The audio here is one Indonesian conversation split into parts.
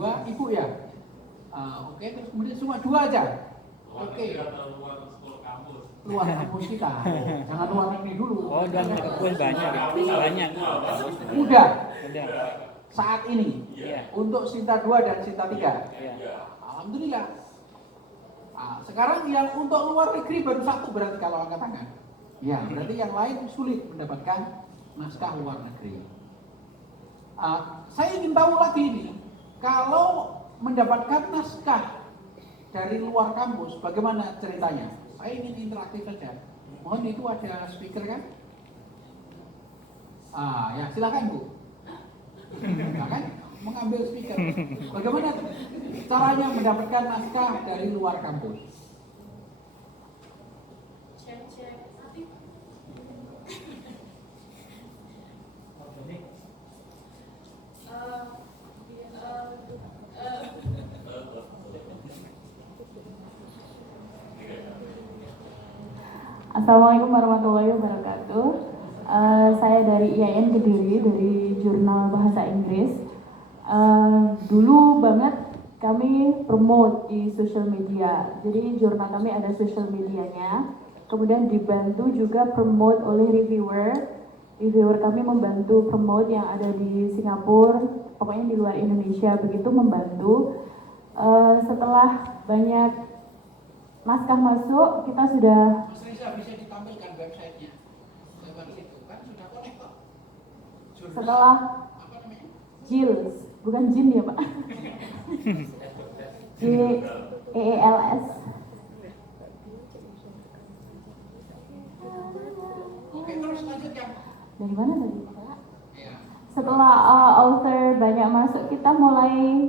2, ibu ya. Oke, terus kemudian cuma 2 aja. Oke. Luar kampus kita. Jangan luar negeri dulu. Oh, dan kampus banyak. Udah. Udah. Saat ini. Iya. Untuk Sinta 2 dan Sinta 3. Iya. Alhamdulillah. Sekarang yang untuk luar negeri baru 1 berarti kalau angkat tangan. Ya, berarti yang lain sulit mendapatkan naskah luar negeri. Saya ingin tahu lagi ini, kalau mendapatkan naskah dari luar kampus, bagaimana ceritanya? Saya ingin interaktif saja. Mohon itu ada speaker kan? Ya silakan Bu. Silakan mengambil speaker. Bagaimana caranya mendapatkan naskah dari luar kampus? Assalamualaikum warahmatullahi wabarakatuh. Saya dari IAIN Kediri, dari Jurnal Bahasa Inggris. Dulu banget kami promote di social media. Jadi jurnal kami ada social medianya. Kemudian dibantu juga promote oleh reviewer. Reviewer kami membantu promote yang ada di Singapura, pokoknya di luar Indonesia, begitu membantu. Setelah banyak naskah masuk, kita sudah. Mas Reza bisa ditampilkan websitenya. Lewat situ kan sudah connect kok. Setelah Apa namanya? JILS, bukan Jin ya Pak. JEELS. Oke, terus lanjutkan. Dari mana tadi Pak? Ya. Setelah author banyak masuk, kita mulai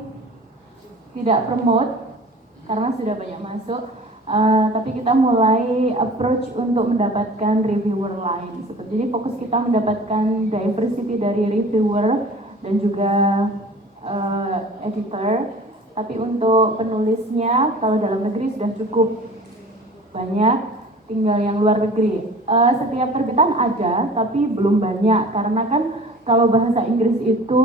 tidak promote karena sudah banyak masuk. Tapi kita mulai approach untuk mendapatkan reviewer lain. Jadi fokus kita mendapatkan diversity dari reviewer dan juga editor. Tapi untuk penulisnya, kalau dalam negeri sudah cukup banyak, tinggal yang luar negeri. Setiap terbitan ada, tapi belum banyak. Karena kan kalau bahasa Inggris itu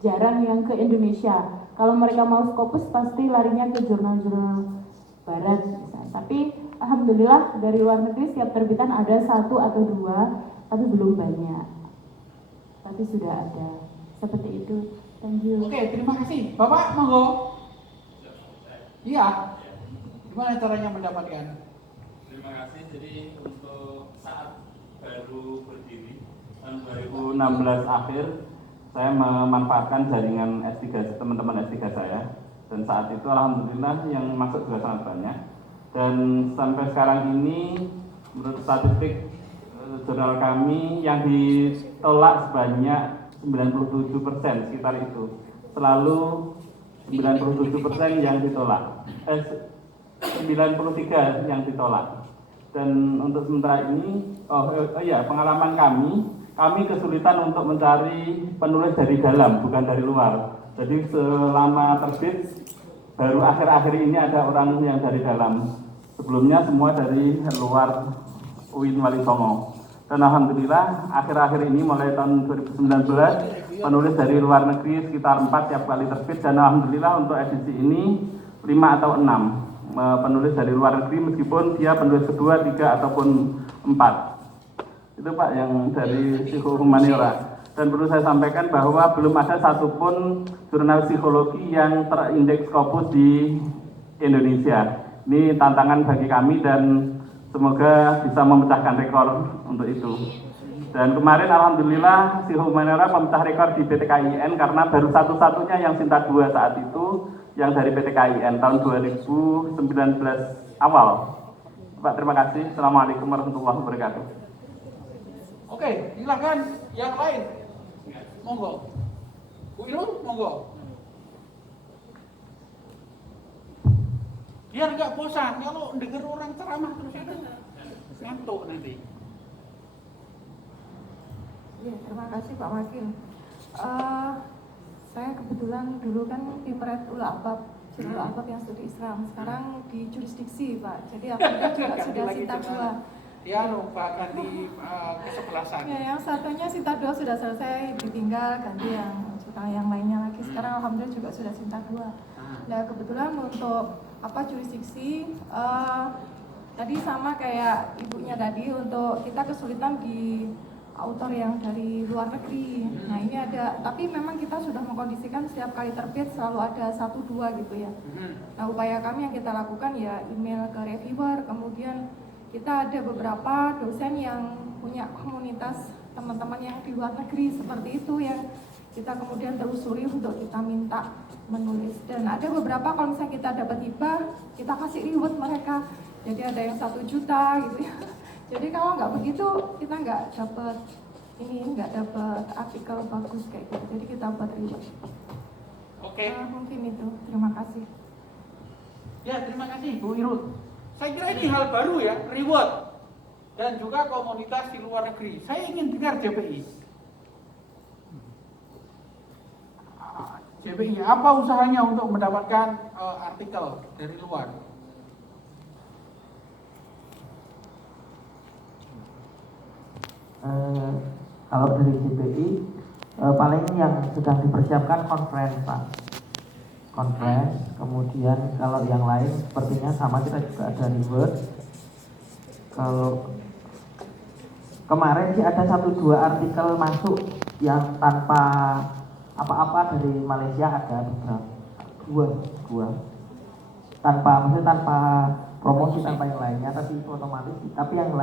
jarang yang ke Indonesia. Kalau mereka mau Scopus pasti larinya ke jurnal-jurnal barat misalnya. Tapi alhamdulillah dari luar negeri setiap terbitan ada 1 atau 2, tapi belum banyak. Tapi sudah ada. Seperti itu. Thank you. Oke, terima kasih. Bapak, monggo. Iya. Gimana caranya mendapatkan? Terima kasih. Jadi untuk saat baru berdiri tahun 2016 akhir, saya memanfaatkan jaringan S3 teman-teman S3 saya. Dan saat itu alhamdulillah yang masuk juga sangat banyak. Dan sampai sekarang ini menurut statistik jurnal kami yang ditolak sebanyak 97%, sekitar itu. Selalu 97% yang ditolak. 93 yang ditolak. Dan untuk sementara ini, pengalaman kami kesulitan untuk mencari penulis dari dalam, bukan dari luar. Jadi selama terbit baru akhir-akhir ini ada orang yang dari dalam. Sebelumnya semua dari luar UIN Wali Songo. Dan alhamdulillah akhir-akhir ini mulai tahun 2019 penulis dari luar negeri sekitar 4 tiap kali terbit. Dan alhamdulillah untuk edisi ini 5 atau 6 penulis dari luar negeri, meskipun dia penulis kedua, 3 ataupun 4. Itu Pak yang dari psikohumaniora. Dan perlu saya sampaikan bahwa belum ada satupun jurnal psikologi yang terindeks Scopus di Indonesia. Ini tantangan bagi kami dan semoga bisa memecahkan rekor untuk itu. Dan kemarin alhamdulillah psikohumaniora memecah rekor di PTKIN karena baru satu-satunya yang Sinta 2 saat itu yang dari PTKIN tahun 2019 awal. Pak, terima kasih. Assalamualaikum warahmatullahi wabarakatuh. Oke, silakan yang lain. Monggo. Bu Ilun, monggo. Biar nggak bosan, kalau dengar orang ceramah terus itu ngantuk nanti. Ya, terima kasih Pak Wakil. Saya kebetulan dulu kan di Peret Ul Albab, Jurnal Albab yang studi Islam. Sekarang di jurisdiksi Pak. Jadi akhirnya juga sudah Sinta 2. Ya lupa ganti kesebelasan. Ya, yang satunya Sinta 2 sudah selesai, ditinggal ganti yang suka yang lainnya lagi. Sekarang alhamdulillah juga sudah cinta 2. Nah kebetulan untuk jurisdiksi tadi sama kayak ibunya tadi, untuk kita kesulitan di autor yang dari luar negeri. Nah ini ada, tapi memang kita sudah mengkondisikan setiap kali terbit selalu ada 1-2 gitu ya. Nah upaya kami yang kita lakukan ya email ke reviewer, kemudian kita ada beberapa dosen yang punya komunitas teman-teman yang di luar negeri seperti itu yang kita kemudian telusuri untuk kita minta menulis. Dan ada beberapa kalau misalnya kita dapat hibah, kita kasih reward mereka. Jadi ada yang 1 juta gitu ya. Jadi kalau nggak begitu kita nggak dapat artikel bagus kayak gitu. Jadi kita buat reward. Oke. Mungkin itu. Terima kasih. Ya, terima kasih Bu Irut. Saya kira ini hal baru ya, reward dan juga komunitas di luar negeri. Saya ingin dengar JPI. JPI, apa usahanya untuk mendapatkan artikel dari luar? Kalau dari JPI paling yang sedang dipersiapkan conference Pak, conference. Kemudian kalau yang lain sepertinya sama, kita juga ada reward. Kalau kemarin sih ada 1-2 artikel masuk yang tanpa apa-apa dari Malaysia, ada beberapa dua tanpa promosi tanpa yang lainnya, tapi itu otomatis. Tapi yang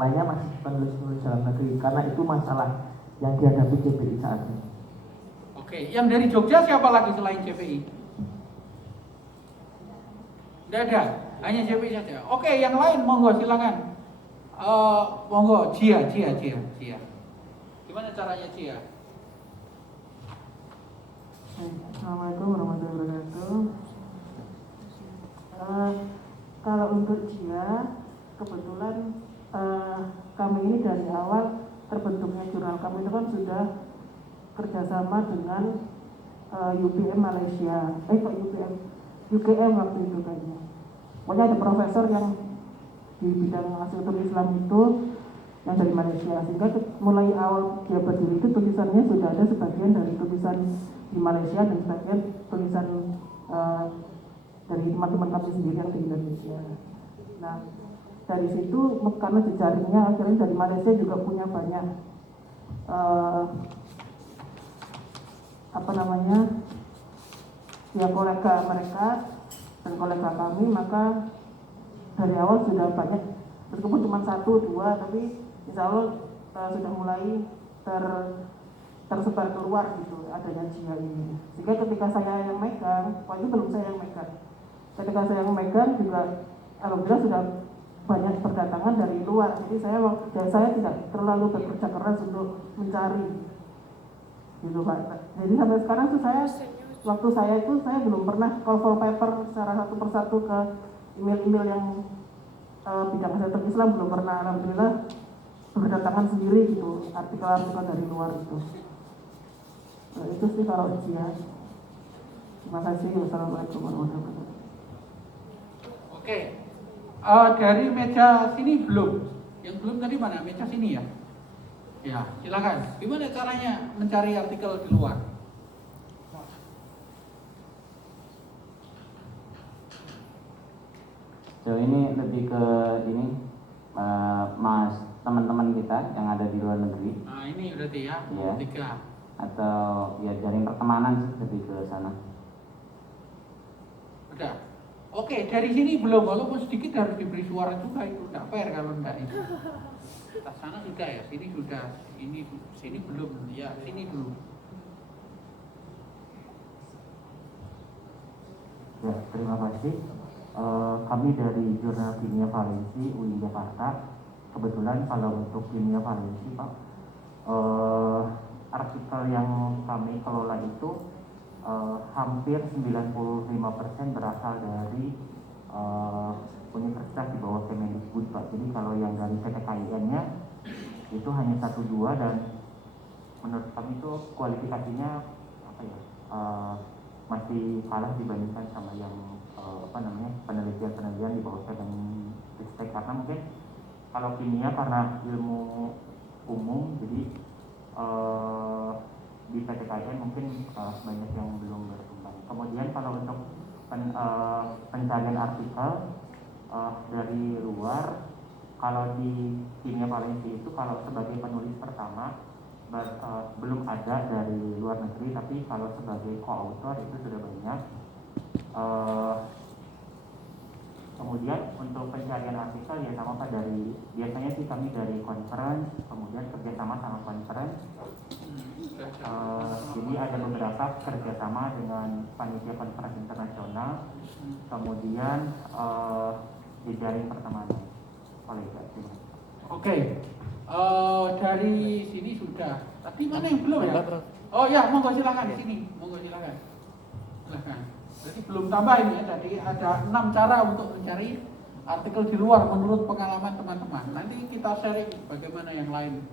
lainnya masih penulis-penulis dalam negeri karena itu masalah yang dihadapi JPI saat ini. Oke, yang dari Jogja siapa lagi selain JPI? Tidak ada, hanya JPI saja. Oke, yang lain monggo silakan. Monggo, Jia. Gimana caranya Jia? Assalamualaikum warahmatullahi wabarakatuh. Kalau untuk Jia, kebetulan kami ini dari awal terbentuknya jurnal kami itu kan sudah kerjasama dengan UPM Malaysia, UKM waktu itu kayaknya. Pokoknya ada profesor yang di bidang arsitektur Islam itu yang dari Malaysia, sehingga mulai awal dia berdiri itu tulisannya sudah ada sebagian dari tulisan di Malaysia dan sebagian tulisan dari teman-teman kami sendiri yang di Indonesia. Nah dari situ karena jejaringnya akhirnya dari Malaysia juga punya banyak ya kolega mereka dan kolega kami, maka dari awal sudah banyak, meskipun cuma 1-2, tapi insya Allah sudah mulai tersebar keluar gitu adanya Jia ini. Sehingga ketika saya yang megang, waktu itu belum saya yang megang. Ketika saya yang megang juga alhamdulillah sudah banyak berdatangan dari luar. Jadi saya tidak terlalu bekerja keras untuk mencari gitu Pak. Jadi sampai sekarang tuh waktu saya belum pernah call paper secara satu persatu ke email-email yang bidang arsitektur Islam, belum pernah. Alhamdulillah berdatangan sendiri gitu artikel-artikel dari luar itu. Nah, itu sih kalau Jia. Terima kasih. Wassalamualaikum warahmatullahi wabarakatuh. Oke. Dari meja sini belum. Yang belum tadi mana? Meja sini ya? Ya, silakan. Gimana caranya mencari artikel di luar? Sejauh ini lebih ke mas teman-teman kita yang ada di luar negeri. Nah ini berarti ya, Iya. 3. Atau ya jaring pertemanan sih, lebih ke sana. Udah. Oke, dari sini belum, walaupun sedikit harus diberi suara juga, itu tidak fair kalau enggak itu. Atas sana sudah ya, sini sudah, sini belum, ya sini dulu. Ya, terima kasih. Kami dari Jurnal Kimia Valensi UI Jakarta. Kebetulan kalau untuk Kimia Valensi Pak, artikel yang kami kelola itu hampir 95% berasal dari universitas di bawah Kemendikbud Pak. Jadi kalau yang dari PTKIN-nya itu hanya 1-2, dan menurut kami itu kualifikasinya masih kalah dibandingkan sama yang penelitian di bawah Kemendikbud, karena mungkin kalau kimia karena ilmu umum, jadi di PTKN mungkin banyak yang belum berkembang. Kemudian kalau untuk pencarian artikel dari luar, kalau di Kimia Valencia itu kalau sebagai penulis pertama belum ada dari luar negeri, tapi kalau sebagai co-author itu sudah banyak. Kemudian untuk pencarian artikel ya sama Pak, biasanya sih kami dari conference, kemudian kerjasama sama conference. Jadi ada beberapa kerjasama dengan panitia conference internasional, kemudian jejaring pertemanan kolega. Oke. Dari sini sudah. Tadi mana yang belum ya? Oh ya, monggo silakan di sini. Monggo silakan. Silakan. Jadi belum tambahin ya. Tadi ada 6 cara untuk mencari artikel di luar menurut pengalaman teman-teman. Nanti kita sharing bagaimana yang lain.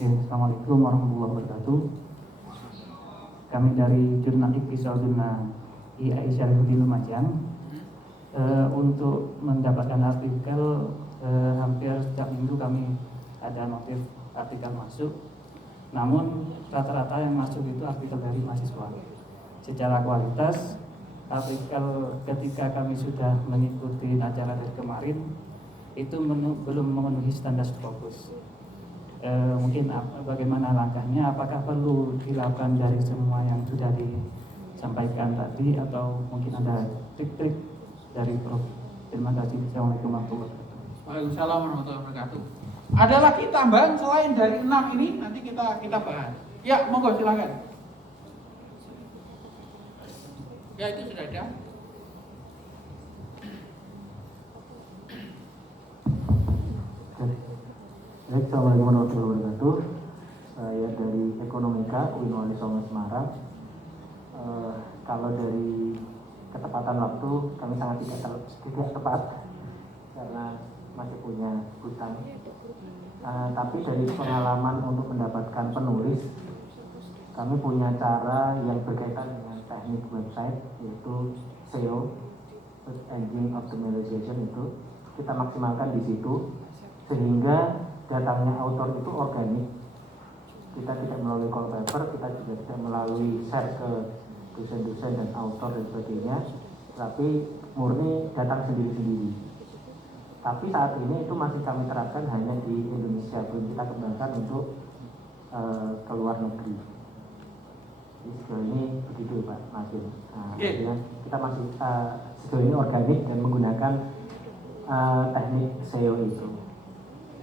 Assalamualaikum warahmatullahi wabarakatuh. Kami dari Jurnal Iqtisal Jurnal IAI Syarifuddin Lumajang. Untuk mendapatkan artikel hampir setiap minggu kami ada notif artikel masuk. Namun rata-rata yang masuk itu artikel dari mahasiswa. Secara kualitas artikel ketika kami sudah mengikuti acara dari kemarin itu belum memenuhi standar Scopus. Mungkin bagaimana langkahnya, apakah perlu dilakukan dari semua yang sudah disampaikan tadi atau mungkin ada trik-trik dari Prof. Terima kasih. Assalamualaikum warahmatullahi wabarakatuh. Waalaikumsalam warahmatullahi wabarakatuh. Ada lagi tambahan selain dari 6 ini, nanti kita bahas. Ya, monggo silakan. Ya, itu sudah ada. Assalamualaikum warahmatullahi wabarakatuh. Saya dari Ekonomika UIN Songo Semarang. Kalau dari ketepatan waktu kami sangat tidak tepat karena masih punya hutang. Tapi dari pengalaman untuk mendapatkan penulis, kami punya cara yang berkaitan dengan teknik website, yaitu SEO, Search Engine Optimization, itu kita maksimalkan di situ sehingga datangnya author itu organik. Kita tidak melalui call paper, kita juga tidak melalui share ke dosen-dosen dan author dan sebagainya, tapi murni datang sendiri-sendiri. Tapi saat ini itu masih kami terapkan hanya di Indonesia, belum kita kembangkan untuk ke luar negeri. Jadi sejauh ini begitu Pak Masin. Kita masih sejauh ini organik dan menggunakan teknik SEO itu.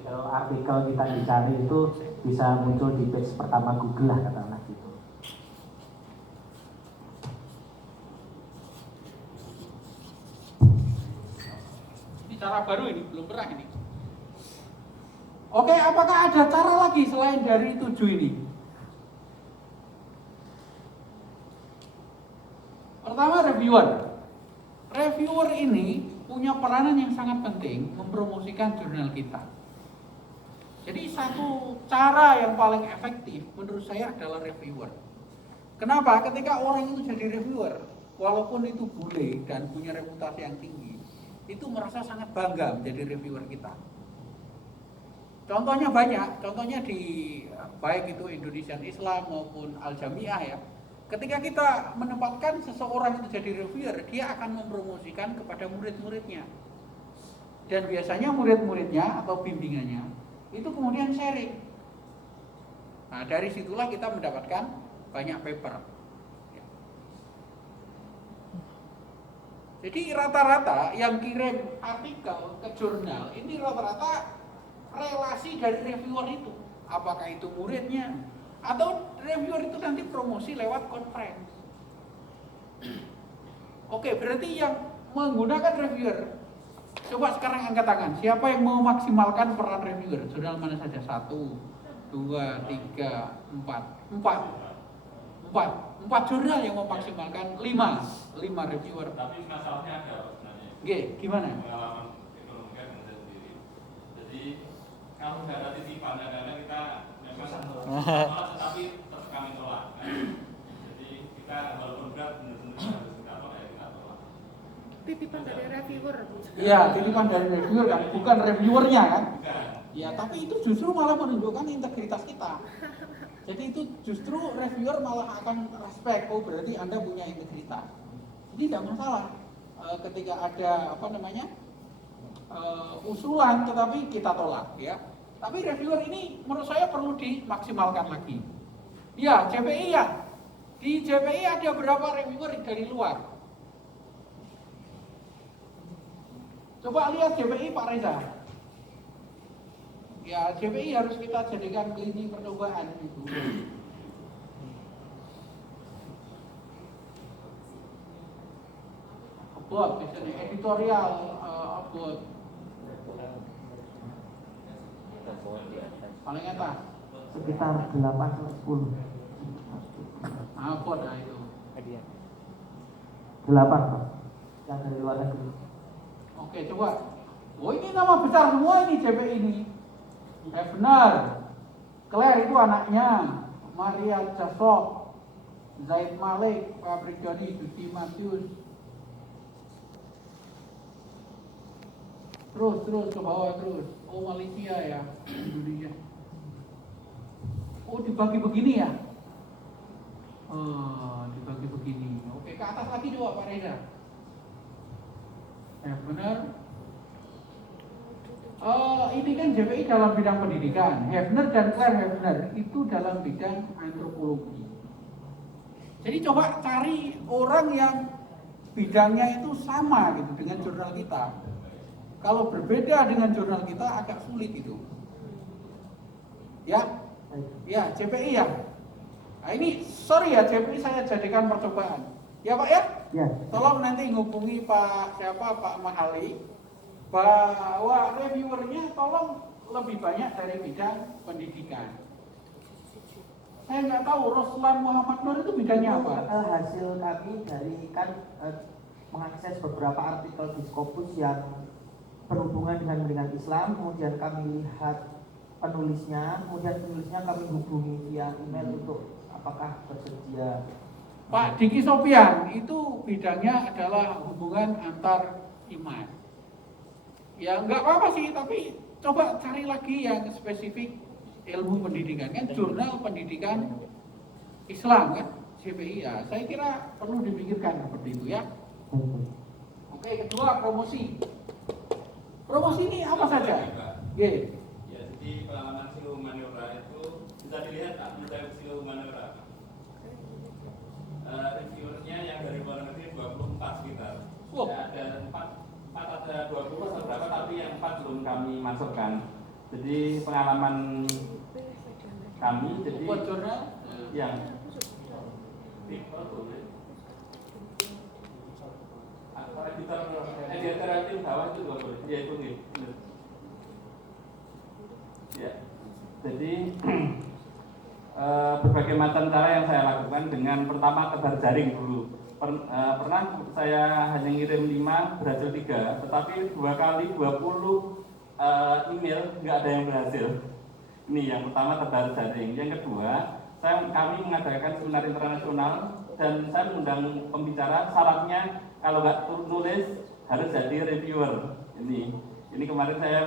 Kalau artikel kita dicari itu bisa muncul di page pertama Google lah katakanlah gitu. Cara baru ini, belum pernah ini. Oke, apakah ada cara lagi selain dari 7 ini? Pertama, reviewer. Reviewer ini punya peranan yang sangat penting mempromosikan jurnal kita. Jadi satu cara yang paling efektif menurut saya adalah reviewer. Kenapa? Ketika orang itu jadi reviewer, walaupun itu bule dan punya reputasi yang tinggi, itu merasa sangat bangga menjadi reviewer kita. Contohnya banyak, contohnya di baik itu Indonesian Islam maupun Al Jamiah ya. Ketika kita menempatkan seseorang itu jadi reviewer, dia akan mempromosikan kepada murid-muridnya. Dan biasanya murid-muridnya atau bimbingannya itu kemudian sharing. Nah, dari situlah kita mendapatkan banyak paper. Jadi rata-rata yang kirim artikel ke jurnal ini rata-rata relasi dari reviewer itu. Apakah itu muridnya atau reviewer itu nanti promosi lewat conference. Oke, berarti yang menggunakan reviewer, coba sekarang angkat tangan. Siapa yang mau maksimalkan peran reviewer? Jurnal mana saja? 1, 2, 3, 4. 4 jurnal yang memaksimalkan 5 reviewer. Tapi masalahnya ada sebenarnya. Oke, gimana? Pengalaman ekonomi kan saya sendiri. Jadi kalau nggak ada titipan, kadang-kadang kita memang tolak, tetapi tetap kami tolak. Jadi kita walaupun berat benar-benar harus kita tolak, ya kita tolak. Titipan dari reviewer. Iya, titipan dari reviewer kan, bukan reviewernya kan? Bukan. Ya, tapi itu justru malah menunjukkan integritas kita. Jadi itu justru reviewer malah akan respect, oh berarti Anda punya integritas. Jadi tidak masalah ketika ada usulan tetapi kita tolak ya. Tapi reviewer ini menurut saya perlu dimaksimalkan lagi. Ya, JPI ya. Di JPI ada berapa reviewer dari luar? Coba lihat JPI Pak Reza. Ya, JPI harus kita jadikan lini percobaan itu. Abot, misalnya editorial abot. Paling atas. Sekitar 8-10. Abot nah itu. 8 Pak, yang dari luar negeri. Oke, coba. Oh ini nama besar semua ini JPI ini. Hefner, Claire itu anaknya, Maria Jasok, Zaid Malik, Fabrik Joni, Judy Matius. Terus ke bawah terus. Oh Malaysia ya, Indonesia. Oh dibagi begini ya? Oh dibagi begini. Oke, ke atas lagi coba Pak Reza. Hefner. Ini kan JPI dalam bidang pendidikan. Hefner dan Claire Hefner itu dalam bidang antropologi. Jadi coba cari orang yang bidangnya itu sama gitu dengan jurnal kita. Kalau berbeda dengan jurnal kita agak sulit itu. Ya, JPI ya. Nah ini sorry ya JPI saya jadikan percobaan. Ya Pak ya? Ya. Tolong nanti hubungi Pak Mahali bahwa reviewernya tolong lebih banyak dari bidang pendidikan. Saya nggak tahu Roslan Muhammad Nur itu bidangnya apa? Hasil kami dari mengakses beberapa artikel di Scopus yang berhubungan dengan Islam, kemudian kami lihat penulisnya, kemudian penulisnya kami hubungi via email untuk apakah bersedia. Pak Diki Sopian itu bidangnya adalah hubungan antar iman. Ya nggak apa-apa sih, tapi coba cari lagi yang spesifik ilmu pendidikan kan, jurnal pendidikan Islam kan, JPI ya. Saya kira perlu dipikirkan seperti itu ya. Oke, kedua promosi. Promosi ini apa saja? Ya, jadi pengalaman psikohumaniora itu bisa dilihat di psikohumaniora. Reviewernya yang dari luar negeri 24 sekitar. Wow. Ya, ada 4 ada 20 atau berapa, tapi yang 4 belum kami masukkan. Jadi pengalaman kami, jadi buat jurnal yang editor tim bawah itu juga boleh. Ya itu gitu. Ya. Jadi berbagai macam cara yang saya lakukan dengan pertama tebar jaring dulu. Pernah saya hanya ngirim 5 berhasil 3, tetapi 2 kali 20 email nggak ada yang berhasil. Ini yang pertama tebar jaring. Yang kedua, kami mengadakan seminar internasional dan saya mengundang pembicara. Syaratnya kalau nggak nulis harus jadi reviewer. Ini kemarin saya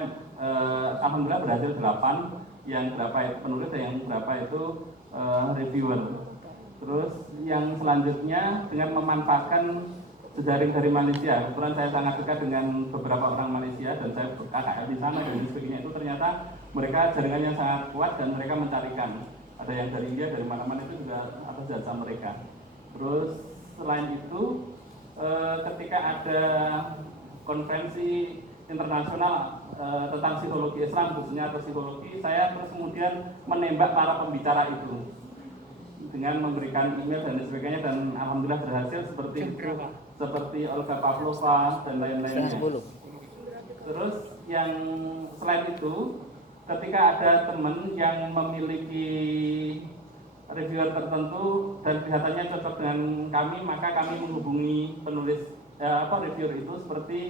alhamdulillah berhasil 8. Yang berapa itu penulis dan yang berapa itu reviewer. Terus yang selanjutnya dengan memanfaatkan jejaring dari Malaysia. Kebetulan saya sangat dekat dengan beberapa orang Malaysia dan saya KKL di sana dan sebagainya, itu ternyata mereka jaringannya sangat kuat dan mereka mencarikan. Ada yang dari India, dari mana-mana, itu juga atas jasa mereka. Terus selain itu ketika ada konferensi internasional tentang psikologi Islam, khususnya atau psikologi, saya terus kemudian menembak para pembicara itu dengan memberikan email dan sebagainya, dan alhamdulillah berhasil seperti Olga Pavlova dan lain-lainnya. Terus yang selain itu, ketika ada teman yang memiliki reviewer tertentu dan kelihatannya cocok dengan kami, maka kami menghubungi penulis reviewer itu, seperti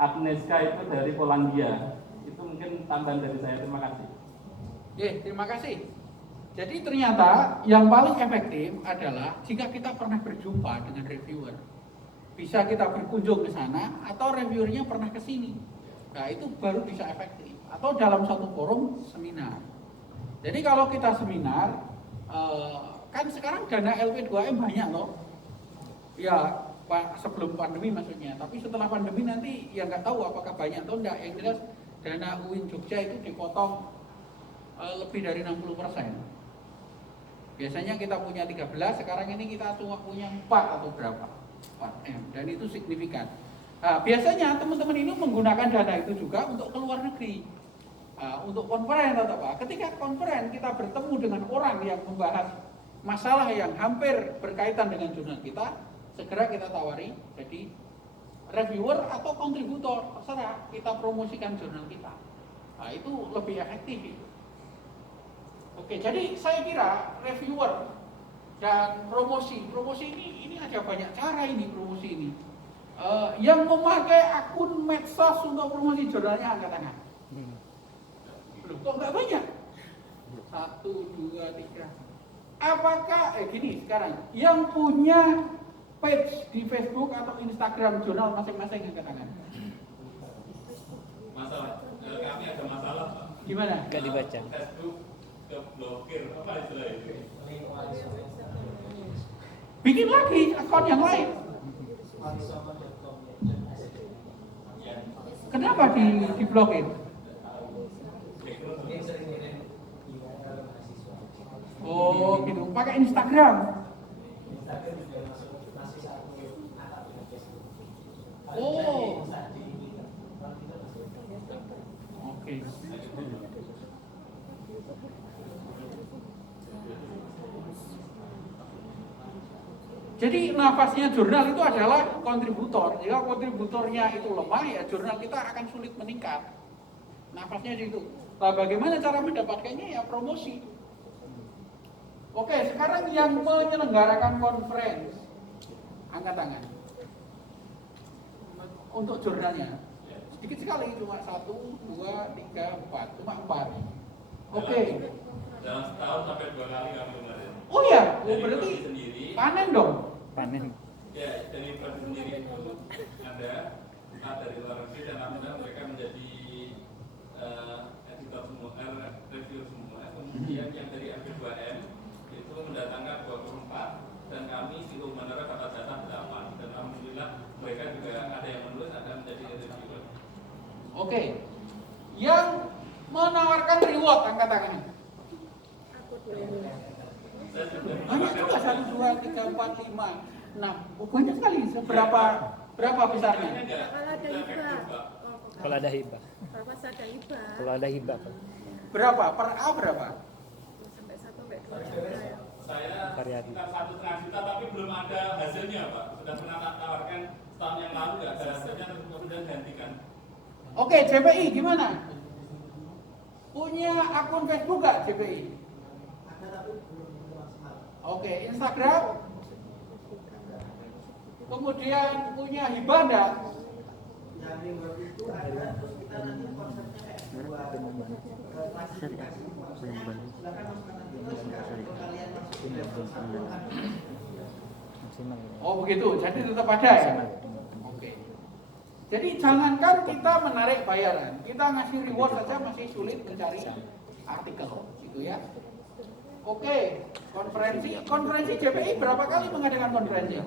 Agnieszka itu dari Polandia. Itu mungkin tambahan dari saya. Terima kasih. Oke, terima kasih. Jadi ternyata yang paling efektif adalah jika kita pernah berjumpa dengan reviewer. Bisa kita berkunjung ke sana atau reviewernya pernah ke sini. Nah, itu baru bisa efektif. Atau dalam satu forum seminar. Jadi kalau kita seminar, kan sekarang dana LP2M banyak loh. Ya, Pak, sebelum pandemi maksudnya. Tapi setelah pandemi nanti ya nggak tahu apakah banyak atau enggak. Yang jelas dana UIN Jogja itu dipotong lebih dari 60%. Biasanya kita punya 13, sekarang ini kita cuma punya 4 atau berapa? 4M, dan itu signifikan. Biasanya teman-teman ini menggunakan dana itu juga untuk keluar negeri. Untuk konferen atau apa. Ketika konferen kita bertemu dengan orang yang membahas masalah yang hampir berkaitan dengan jurnal kita, segera kita tawari jadi reviewer atau kontributor, terserah, kita promosikan jurnal kita. Itu lebih efektif. Oke, jadi saya kira reviewer dan promosi ini ada banyak cara ini promosi ini. Yang memakai akun medsos untuk promosi jurnalnya angkat tangan. Belum, kok nggak banyak? 1, 2, 3. Apakah gini sekarang yang punya page di Facebook atau Instagram jurnal masing-masing angkat tangan? Masalah, kami ada masalah, Pak. Gimana? Nggak dibaca. Facebook keblokir, apa istilah itu? Bikin lagi akun yang lain. Kenapa diblokir? Oh gitu, pakai Instagram. Oh. Oke. Jadi nafasnya jurnal itu adalah kontributor. Jika kontributornya itu lemah, ya jurnal kita akan sulit meningkat. Nafasnya di situ. Nah, bagaimana cara mendapatkannya? Ya promosi. Oke, sekarang yang menyelenggarakan conference, angkat tangan. Untuk jurnalnya, sedikit sekali, cuma 1, 2, 3, 4, cuma 4. Oke. Dalam setahun sampai 2 kali kami kemarin. Oh ya, Dari berarti sendiri, panen dong. Panen. ya dari prodi sendiri itu ada dari luar negeri dan alhamdulillah mereka menjadi editor semua, review semua. Kemudian yang dari LP2M itu mendatangkan 24 dan kami situ menara kata jasa 8 dan alhamdulillah mereka juga ada yang menulis, ada menjadi reviewer. Oke. Yang menawarkan reward angkat tangan. Banyak juga 1, 2, 3, 4, 5, 6. Oh, banyak sekali. Berapa besarnya? Kalau ada hibah. Kalau ada hibah. Berapa? Per A berapa? Sampai 1 sampai 2 juta. Saya Variatif. sekitar 1,5 juta tapi belum ada hasilnya, Pak. Sudah pernah tawarkan tahun yang lalu nggak ada hasilnya, terus kemudian gantikan. Oke, JPI gimana? Punya akun Facebook nggak JPI? Oke, Instagram? Kemudian punya hibah nggak? Oh begitu, jadi tetap ada ya? Oke. Jadi jangankan kita menarik bayaran, kita ngasih reward saja masih sulit mencari artikel, gitu ya. Oke, konferensi JPI berapa kali mengadakan konferensi?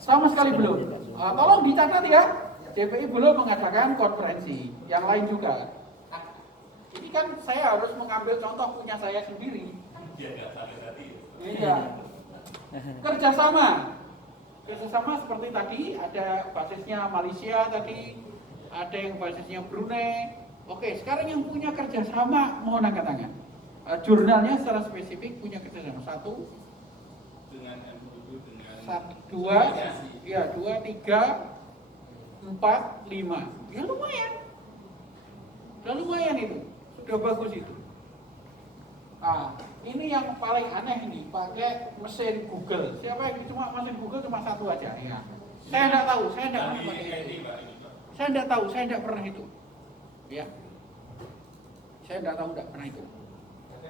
Sama sekali belum. Tolong dicatat ya, JPI belum mengadakan konferensi. Yang lain juga. Ini kan saya harus mengambil contoh punya saya sendiri. Dia nggak sampai tadi. Iya. Kerjasama seperti tadi, ada basisnya Malaysia tadi, ada yang basisnya Brunei. Oke, sekarang yang punya kerjasama mohon angkat tangan. Jurnalnya secara spesifik punya kerjasama 1 Dengan MUU dengan 2, 3, 4, 5. Ya lumayan. Udah lumayan itu. Sudah bagus itu. Ini yang paling aneh ini, pakai mesin Google. Siapa yang cuma mesin Google cuma 1 aja ya. Saya enggak tahu, saya enggak pernah pakai itu. Saya enggak tahu, saya enggak pernah itu. Ya. Saya enggak tahu, enggak pernah itu.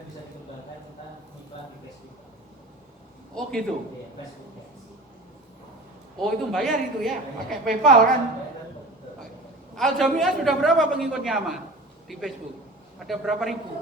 Bisa dikembangkan tentang iklan di Facebook. Oh gitu. Iya, Facebook. Oh itu bayar itu ya, pakai PayPal kan. Al Jamiah sudah berapa pengikutnya Aman di Facebook? Ada berapa ribu?